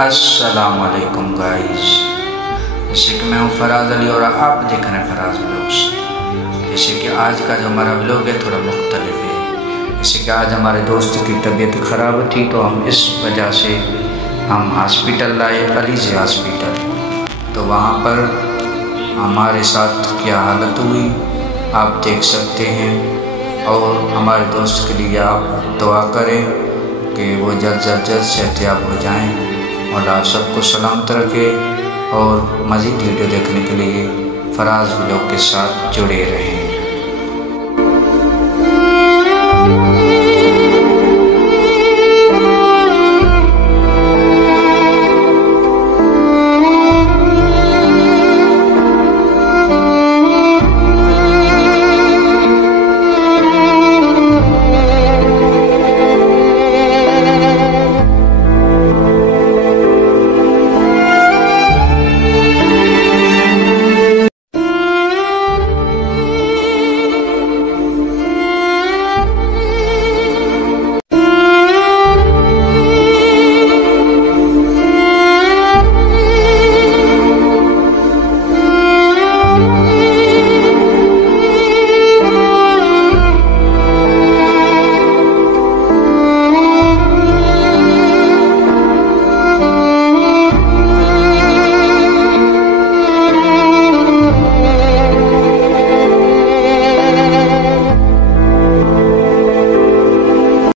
अस्सलाम वालेकुम गाइस। जैसे कि मैं हूँ फराज अली और आप देख रहे हैं फराज व्लॉग्स। जैसे कि आज का जो हमारा व्लॉग है थोड़ा मुख्तलिफ है। जैसे कि आज हमारे दोस्त की तबीयत ख़राब थी तो हम इस वजह से हम हॉस्पिटल लाए, अलीज़ हॉस्पिटल। तो वहाँ पर हमारे साथ क्या हालत हुई आप देख सकते हैं। और हमारे दोस्त के लिए आप दुआ करें कि वो जल्द से जल्द सेहतयाब हो जाएं और आप सबको सलामत रखें। और मज़ीद वीडियो देखने के लिए फराज व्लॉग के साथ जुड़े रहें।